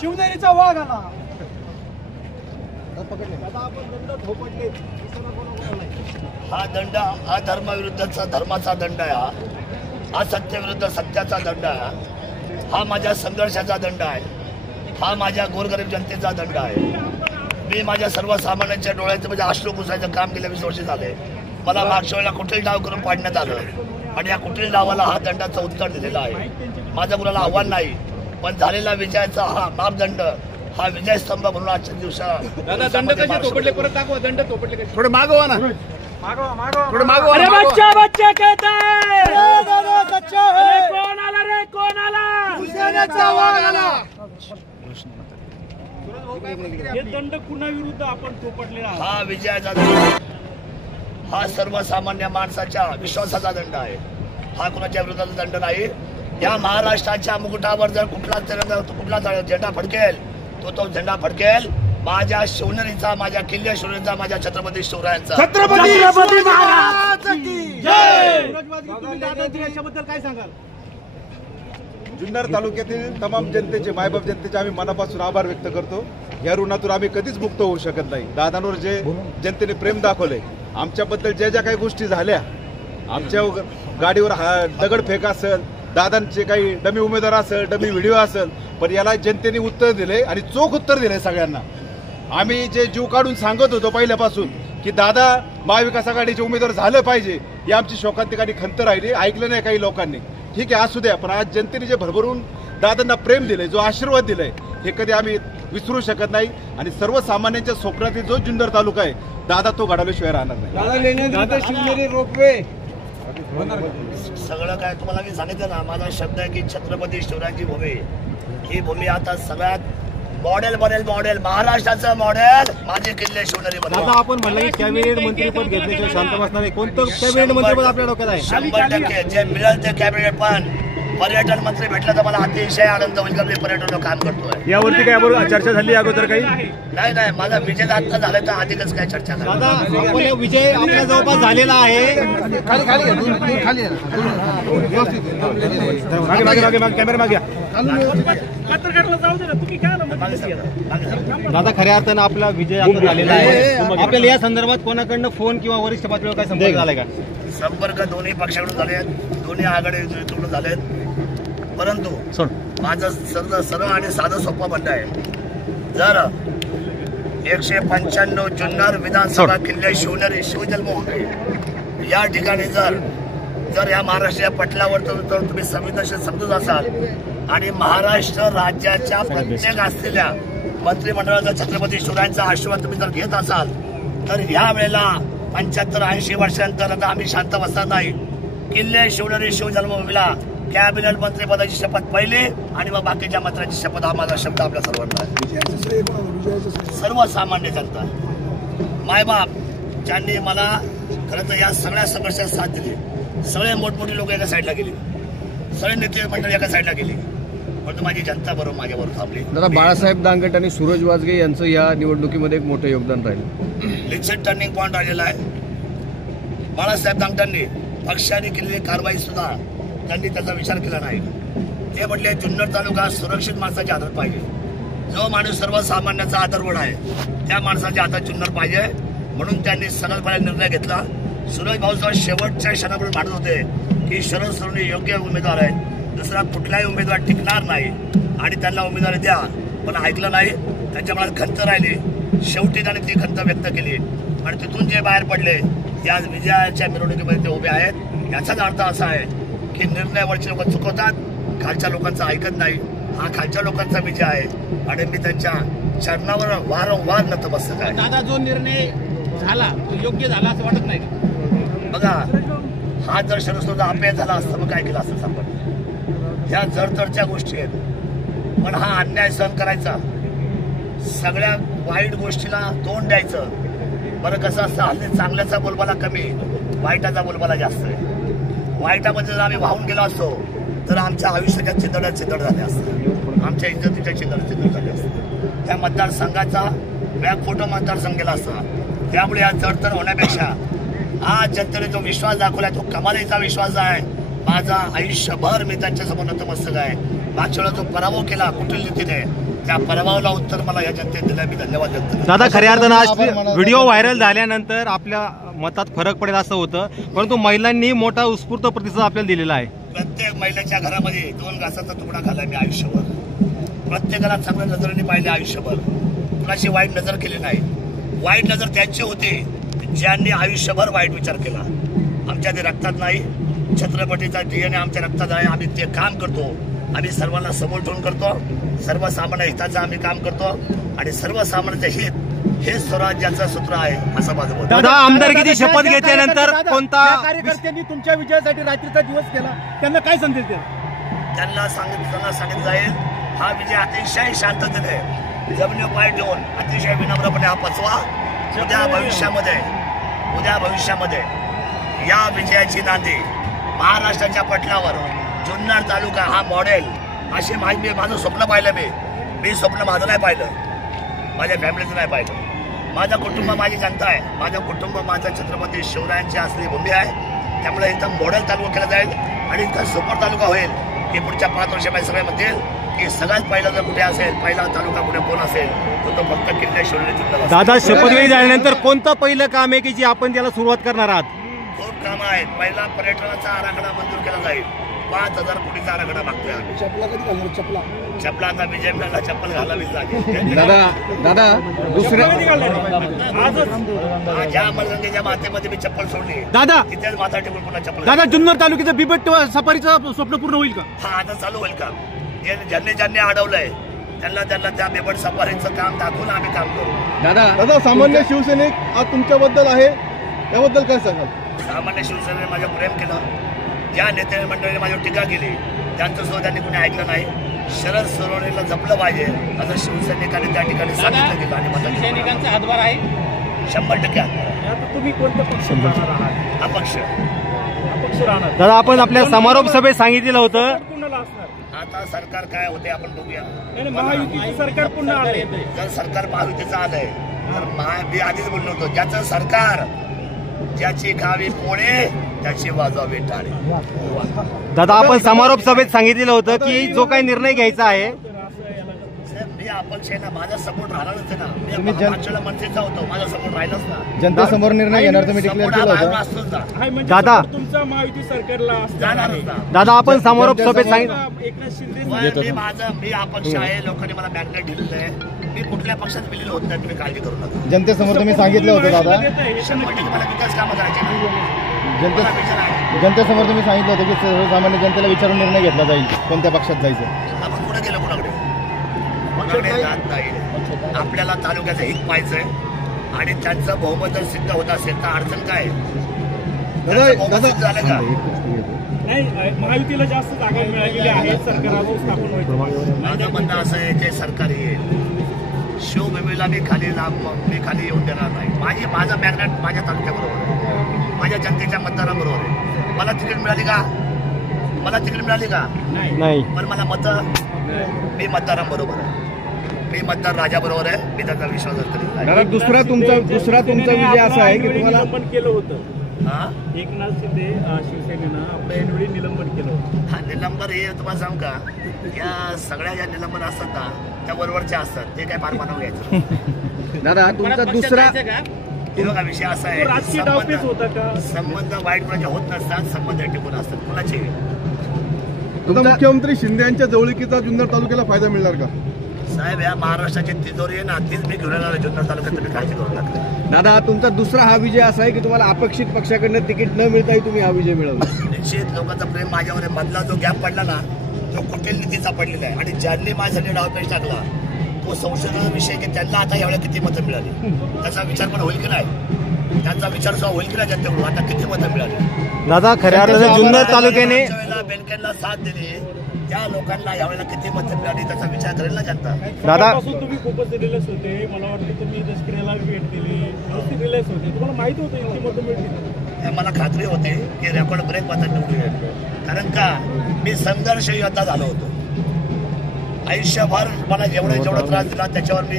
शिवनेरीचा वाघ आला. हा दंड हा धर्माविरुद्धचा धर्माचा दंड आहे. हा सत्याविरुद्ध सत्याचा दंड आहे. हा माझ्या संघर्षाचा दंड आहे. हा माझ्या गोरगरीब जनतेचा दंड आहे. मी माझ्या सर्वसामान्यांच्या डोळ्याचं म्हणजे अश्रू पुसायचं काम गेल्या 20 वर्ष झाले. मला मागच्या वेळेला कुठेही डाव करून पाडण्यात आलं आणि या कुठेही डावाला हा दंडाचं उत्तर दिलेलं आहे. माझं कुणाला आव्हान नाही, पण झालेला विजयाचा हा मापदंड, हा विजय स्तंभ म्हणून आजच्या दिवसाला दंड कसे थोपटले परत दाखवा. दंड थोपटले कसे थोडं मागवा ना, थोडं मागवा. अरे बच्चा बच्चा कहता है अरे कौन आला रे कौन आला. शिवसेनेचा वाघ आला. हे दंड कुणाविरुद्ध आपण थोपटलेला आहे. हा विजयाचा दंड, हा सर्वसामान्य माणसाच्या विश्वासाचा दंड आहे. हा कुणाच्या विरोधाचा दंड नाही. या महाराष्ट्राच्या मुकुटावर जर कुठला झेंडा फडकेल तो झेंडा फडकेल माझ्या शिवनेरीचा, माझ्या किल्ले शिवनेरीचा, माझ्या छत्रपती शिवरायांचा. छत्रपती महाराज की जय. याच्याबद्दल काय सांगाल. जुन्नर तालुक्यातील तमाम जनतेचे, मायबाप जनतेचे आम्ही मनापासून आभार व्यक्त करतो. या ऋणातून आम्ही कधीच मुक्त होऊ शकत नाही. दादांवर जे जनतेने प्रेम दाखवले, आमच्याबद्दल ज्या काही गोष्टी झाल्या, आमच्या गाडीवर दगडफेक असेल, दादांचे काही डमी उमेदवार असेल, डमी व्हिडिओ असेल, पण याला जनतेने उत्तर दिले आणि चोख उत्तर दिले सगळ्यांना. आम्ही जे जीव काढून सांगत होतो पहिल्यापासून की दादा महाविकास आघाडीचे उमेदवार झालं पाहिजे, ही आमची शोकांतिकाने खंत राहिली. ऐकलं नाही काही लोकांनी. ठीक आहे, असू द्या, पण आज जनतेने जे भरभरून दादांना प्रेम दिले, जो आशीर्वाद दिलाय, हे कधी आम्ही विसरू शकत नाही. आणि सर्वसामान्यांच्या स्वप्नातील जो जुन्नर तालुका आहे, दादा तो घडवल्याशिवाय राहणार नाही. शिवनेरी रोपवे सगळं काय तुम्हाला मी सांगितलं ना. माझा शब्द आहे की छत्रपती शिवरायांची भूमी, ही भूमी आता सगळ्यात मॉडेल बनेल. मॉडेल महाराष्ट्राचं मॉडेल माझे किल्ले शिवनेरी बनेल. आता आपण म्हणलं की कॅबिनेट मंत्रीपद घेतल्याशिवाय शांत बसणार नाही. कोणतं कॅबिनेट मंत्रीपद आपल्या डोक्यात आहे. 100% जे मिळेल ते कॅबिनेट. पण पर्यटन मंत्री भेटलं तर मला अतिशय आनंद होईल. मी पर्यटन काम करतोय. यावरती काय बरोबर चर्चा झाली अगोदर काही. नाही, माझा विजय आता झाला तर अधिकच काय चर्चा झाली. दादा आपला विजय आपल्या जवळपास झालेला आहे. कॅमेरा मागे. पत्रकाराला जाऊ दे ना, तुम्ही काय ना. दादा खऱ्या अर्थानं आपला विजय आता झालेला आहे. आपल्याला या संदर्भात कोणाकडनं फोन किंवा वरिष्ठ पातळीवर काय संपर्क झालाय का. संपर्क दोन्ही पक्षाकडून झाले आहेत, दोन्ही आघाडीकडून झालेत. परंतु माझं सरळ आणि साधं सोपं म्हणणं आहे, जर 195 जुन्नर विधानसभा किल्ले शिवनेरी शिवजन्मभूमी या ठिकाणी जर या महाराष्ट्राच्या पटलावर तर तुम्ही संवेदनशील समजत असाल आणि महाराष्ट्र राज्याच्या प्रत्येक असलेल्या मंत्रिमंडळाचा छत्रपती शिवरायांचा आशीर्वाद तुम्ही जर घेत असाल तर ह्या वेळेला 75-80 वर्षांतर आता आम्ही शांत बसणार नाही. किल्ले शिवनेरी शिवजन्मभूमीला कॅबिनेट मंत्रिपदाची शपथ पहिली आणि मग बाकीच्या मंत्र्यांची शपथ. हा माझा शब्द आपल्या सर्वांना आहे. सर्वसामान्य जनता, मायबाप ज्यांनी मला खरं तर या सगळ्या संघर्षात साथ दिली. सगळे मोठमोठे लोक एका साईडला गेले, सगळे नेते मंडळी एका साईडला गेली, परंतु माझी जनता बरोबर माझ्याबरोबर थांबली. दादा बाळासाहेब दांगट आणि सूरज वाजगे यांचं या निवडणुकीमध्ये एक मोठं योगदान राहिलं. लिक्सेट टर्निंग पॉईंट राहिलेला आहे. बाळासाहेब दांगटांनी पक्षाने केलेली कारवाई सुद्धा त्यांनी त्याचा विचार केला नाही. ते म्हटले जुन्नर तालुका सुरक्षित माणसाच्या हातात पाहिजे. जो माणूस सर्वसामान्याचा आदरवड आहे त्या माणसाच्या हातात जुन्नर पाहिजे. म्हणून त्यांनी सरळपणे निर्णय घेतला. सुरेश भाऊसाहेब शेवटच्या क्षणापर्यंत म्हणत होते की शरद सोनवणे योग्य उमेदवार आहे, दुसरा कुठलाही उमेदवार टिकणार नाही आणि त्यांना उमेदवारी द्या. पण ऐकलं नाही. त्यांच्या मनात खंत राहिली. शेवटी त्यांनी ती खंत व्यक्त केली आणि तिथून जे बाहेर पडले त्या विजयाच्या मिरवणुकीमध्ये ते उभे आहेत. याचाच अर्थ असा आहे की निर्णयावरचे लोक चुकवतात, खालच्या लोकांचं ऐकत नाही. हा खालच्या लोकांचा विजय आहे आणि मी त्यांच्या चरणावर वारंवार नतमस्तक आहे. दादा जो निर्णय झाला तो योग्य झाला असं वाटत नाही. बघा, हा जर शरद अपयश झाला असतं मग काय केलं असतं आपण. ह्या जडतडच्या गोष्टी आहेत. पण हा अन्याय सहन करायचा, सगळ्या वाईट गोष्टीला तोंड द्यायचं. बरं कसं असतं, हल्ली चांगल्याचा बोलबाला कमी, वाईटाचा बोलबाला जास्त आहे. वाईटामध्ये जर आम्ही वाहून गेलो असतो तर आमच्या आयुष्याच्या चिंतड झाले असतं, आमच्या इज्जतीच्या चिंतड झाले असतं. त्या मतदारसंघाचा फोटो मतदारसंघ गेला असता. त्यामुळे या जडतड होण्यापेक्षा आज जनतेने जो विश्वास दाखवलाय तो कमालीचा विश्वास आहे. माझा आयुष्यभर मी त्यांच्यासमोर नतमस्तक आहे. मागच्या वेळेला जो पराभव केला कुटील नीतीने त्या पराभवाला उत्तर मला या जनतेने दिलं. मी धन्यवाद व्यक्त करतो. दादा, खऱ्या अर्थानं आज व्हिडिओ व्हायरल झाल्यानंतर आपल्या मतात फरक पडेल असं होतं, परंतु महिलांनी मोठा उत्स्फूर्त प्रतिसाद आपल्याला दिलेला आहे. प्रत्येक महिलेच्या घरामध्ये 2 घासाचा तुकडा खाल्ला मी आयुष्यभर. प्रत्येकाला चांगल्या नजरेने पाहिले आयुष्यभर. कुणाशी वाईट नजर केली नाही. वाईट नजर त्यांची होती ज्यांनी आयुष्यभर वाईट विचार केला. आमच्या ते रक्तात नाही. छत्रपतीचा DNA आमच्या रक्तात आहे. आम्ही ते काम करतो. आम्ही सर्वांना समोर ठेवून करतो. सर्वसामान्य हिताचं आम्ही काम करतो आणि सर्वसामान्यांचे हित हे स्वराज्याचं सूत्र आहे असं माझं मत. दादा, आमदारकीची शपथ घेतल्यानंतर कोणता कार्यकर्त्यांनी तुमच्या विजयासाठी रात्रीचा दिवस केला, त्यांना काय संदेश द्या? त्यांना सांगितलं जाईल हा विजय अतिशय शांततेने जमिनीवर पाय ठेवून अतिशय विनम्रपणे हा पचवा. उद्या भविष्यामध्ये या विजयाची नांदी महाराष्ट्राच्या पटलावर जुन्नर तालुका हा मॉडेल अशी माझं स्वप्न पाहिलं. मी स्वप्न माझं नाही पाहिलं, माझ्या फॅमिलीचं नाही पाहिलं. माझं कुटुंब माझी जनता आहे. माझं कुटुंब माझं छत्रपती शिवरायांची असली भूमी आहे. त्यामुळे इथं मॉडेल तालुका केला जाईल आणि इथं सुपर तालुका होईल की पुढच्या 5 वर्षामध्ये सगळे म्हणतील की सगळ्यात पहिला जर कुठे असेल, पहिला तालुका कुठे कोण असेल तो फक्त किल्ले शिवरायांचा. दादा, शपथविधी झाल्यानंतर कोणतं पहिलं काम आहे की जे आपण त्याला सुरुवात करणार आहात? खूप कामं आहेत. पहिला पर्यटनाचा आराखडा मंजूर केला जाईल. 5,000 कोटीचा आराखडा मागतोय आम्ही. चपला आता विजय मिळाला, चप्पल घालावीच लागेल. दादा दुसऱ्या ज्या मलगंगेच्या मातेमध्ये मी चप्पल सोडली दादा, तिथेच माथा टेकून पुन्हा चप्पल. दादा, जुन्नर तालुक्याचं बिबट सफारीचं स्वप्न पूर्ण होईल का? हा आता चालू होईल का? ज्यांनी अडवलंय त्यांना त्या बेबट सफारीचं काम दाखवून आम्ही काम करू. दादा सामान्य शिवसैनिक आज तुमच्याबद्दल आहे, त्याबद्दल काय सांगाल? सामान्य शिवसेनेने माझ्या प्रेम केलं. ज्या नेते मंडळीने माझ्यावर टीका केली त्यांचं सुद्धा त्यांनी कुणी ऐकलं नाही. शरद सोनवणेला जपलं पाहिजे असं शिवसैनिकांनी त्या ठिकाणी सांगितलं गेलं आणि सैनिकांचा हातभार आहे 100% तुम्ही कोणत्या पक्ष अपक्ष. दादा, आपण आपल्या समारोप सभेत सांगितलेलं होतं. आता सरकार काय होते आपण बघूया. महायुतीचं सरकार पुन्हा आलंय. जर सरकार महायुतीचं आलंय तर मी आधीच बोललो होतो ज्याचं सरकार ज्याची खावी पोळे त्याची वाजवावी टाळे. दादा, आपण समारोप सभेत सांगितलेलं होतं की जो काही निर्णय घ्यायचा आहे मी अपक्ष आहे ना, माझा सपोर्ट राहणारच आहे ना. मी मागच्या मंत्रीचा होतो, माझा सपोर्ट राहिलाच ना. जनतेसमोर निर्णय घेणार तुम्ही डिक्लेअर केलं होतं असतोच ना. दादा, तुमचा महायुती सरकारला जाणारच ना. दादा, आपण समारोप सभेत सांगितलं एकनाथ शिंदे मी अपक्ष आहे. लोकांनी मला मॅग्नेट दिलेलं आहे. मी कुठल्या पक्षात विलीन होत नाही. तुम्ही काळजी करू नका. जनतेसमोर तुम्ही सांगितलं होतं दादा, 100% मला विकास कामं करायचे ना. मला विचार आहे. जनतेसमोर तुम्ही सांगितलं होतं की सर्वसामान्य जनतेला विचारून निर्णय घेतला जाईल कोणत्या पक्षात जायचं. आपण कुठे गेलो कुणाकडे जात नाही. आपल्याला तालुक्याचं हित पाहायचंय आणि त्यांचं बहुमत जर सिद्ध होत असेल तर अडचण काय? झालं का? नाही, महायुतीला जास्त जागा मिळालेल्या आहेत. सरकार स्थापन व्हायचं. माझं म्हणणं असं आहे की सरकार येईल. शिवभूमीला मी खाली येऊन देणार नाही. माझं मॅग्नेट माझ्या तालुक्याबरोबर आहे, माझ्या जनतेच्या मतदाराबरोबर आहे. मला तिकीट मिळाली का? नाही. पण मला मी मतदारांबरोबर आहे. मी मतदार राजाबरोबर आहे. मी त्याचा विश्वास करतो. दुसरा तुमचा विजय असा आहे की तुम्हाला निलंबन केलं होतं. एकनाथ शिंदे शिवसेनेनं आपल्या ऐनवेळी निलंबन केलं होतं. हा निलंबन हे तुम्हाला सांगू का, या सगळ्या ज्या निलंबन असतात ना त्या बरोबरच्या असतात. ते काय फार मानव घ्यायचं. दादा, तुमचा दुसरा बघा विषय असा आहे, राजकीय डावपेच होता का? संबंध वाईट कोणाचे होत नसतात, संबंध टिकून असतात. कोणाचे? मुख्यमंत्री शिंदे यांच्या जवळकीचा जुन्नर तालुक्याला फायदा मिळणार का? साहेब, या महाराष्ट्राची तिजोरी आहे ना, तीच मी घेऊन येणार जुन्नर तालुक्यात. तुम्ही काळजी करू नका. दादा, तुमचा दुसरा हा विजय असा आहे की तुम्हाला अपेक्षित पक्षाकडनं तिकीट न मिळताही तुम्ही हा विजय मिळवला. निश्चित लोकांचा प्रेम माझ्यावर आहे. मधला जो गॅप पडला ना तो कुटील नीतीचा पडलेला आहे आणि ज्यांनी माझ्यासाठी डावपेच टाकला तो संशोधनाचा विषय की त्यांना आता यावेळेला किती मतं मिळाली त्याचा विचार पण होईल की नाही, त्यांचा विचार सुद्धा होईल की नाही जनतेकडून आता किती मतं मिळाली. दादा, खऱ्या अर्थानं जुन्नर तालुक्याने बेनकेला साथ दिली त्या लोकांना यावेळेला किती मतं मिळाली त्याचा विचार करेल ना जनता. दादा, तुम्ही खूपच रिलॅक्स होते. मला वाटतं तुम्ही दशकऱ्याला भेट दिली, रिलॅक्स होते. तुम्हाला माहिती होतं इतकी मतं मिळतील. मला खात्री होती की रेकॉर्ड ब्रेक मतं निवडून येईल. कारण का मी संघर्ष योद्धा झालो होतो. आयुष्यभर मला जेवढा त्रास दिला त्याच्यावर मी